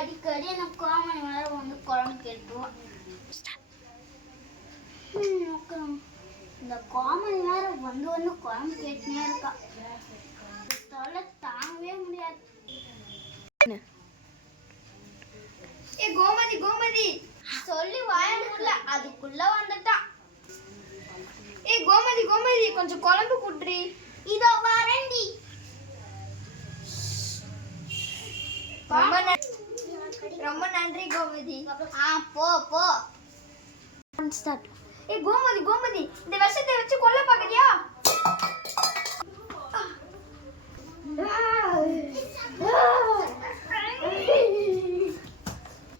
அடிக்கடி எனக்கு கோமணி வேற வந்து குழம்பு கேட்டுருவான். இந்த கோமணி வேற வந்து வந்து குழம்பு கேட்டுனே இருக்கா. தொலை தாங்கவே முடியாது. ஏ கோமதி கோமதி சொல்லி வாய முடியல, அதுக்குள்ள வந்துட்டான். ஏ கோமதி கோமதி கொஞ்சம் குழம்பு குட்ரி. இதோ வரேன்டி. ரொம்ப நன்றி கோமதி. போ போ. ஏ கோமதி கோமதி இந்த விஷத்தை வச்சு கொல்ல பாக்குறியா?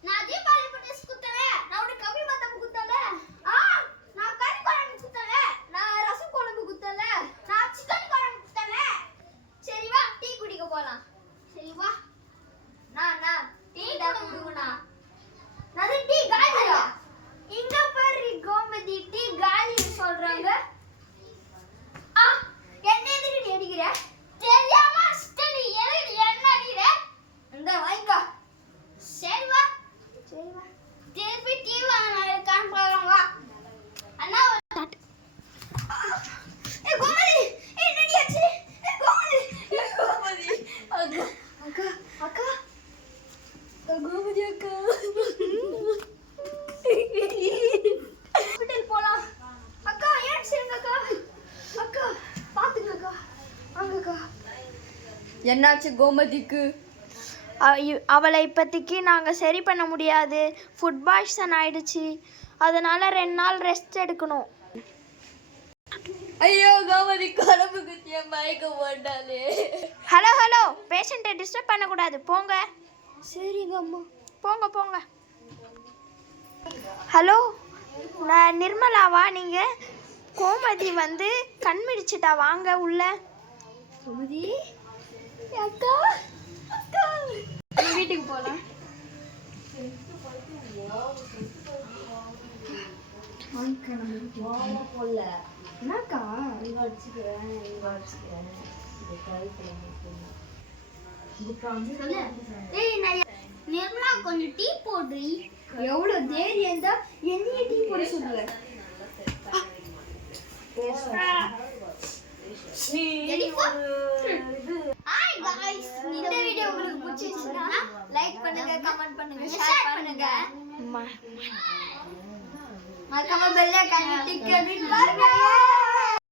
நான் தீபாவளி பட்டாசு குத்தல, நான் உனக்கு கம்பி மத்தம் குத்தல, நான் கறி குழம்பு குத்தல, நான் ரசம் குழம்பு குத்தல, நான் சிக்கன் குழம்பு குத்தல. சரி வா டீ குடிக்க போலாம். சரி வா. நான் டீ குடுங்கண்ணா. அது டீ காலியா? இங்க பாரு கோமதி டீ காலி சொல்றாங்க. என்ன எதுக்கு நீ அடிக்கிற? தெரியாம ஸ்டடி எதுக்கு என்ன அடிக்கிற? இந்த வாங்கிக்கோ. சரி வா. சரி வா. திருப்பி டீ வாங்க கான் போலாம் வா. அண்ணா ஏ கோமதி என்னடி ஆச்சு? ஏ கோமதி கோமதி அக்கா அக்கா அக்கா கோமதி அக்கா ஹாஸ்பிடல் போலாம். அக்கா ஏன் சரிங்க அக்கா? அக்கா பாத்துங்க அக்கா. அக்கா என்னாச்சு கோமதிக்கு? அவளை இப்போதைக்கு நாங்கள் சரி பண்ண முடியாது. ஃபுட் பாய்சன் ஆயிடுச்சு. அதனால 2 நாள் ரெஸ்ட் எடுக்கணும். ஐயோ கோமதி குழம்பு குத்திய மயக்க போட்டாலே. ஹலோ ஹலோ, பேஷண்ட்டை டிஸ்டர்ப் பண்ணக்கூடாது. போங்க. சரிங்க அம்மா. போங்க போங்க. ஹலோ, நான் நிர்மலாவா? நீங்கள் கோமதி வந்து கண்மிடிச்சிட்டா, வாங்க உள்ள. கோமதி அக்கா அக்கா வீட்டுக்கு போலாம். என்னக்கா நிர்மலா கொஞ்சம் டீ போடுறீ. எவ்வளவு தைரியம் தான் என்னைய டீ போட சொல்லுங்க. ஹாய் गाइस, இந்த வீடியோ உங்களுக்கு பிடிச்சிருந்தா லைக் பண்ணுங்க, கமெண்ட் பண்ணுங்க, ஷேர் பண்ணுங்க. மறக்காம பெல் ஐகானை கிளிக் பண்ணி பாருங்க.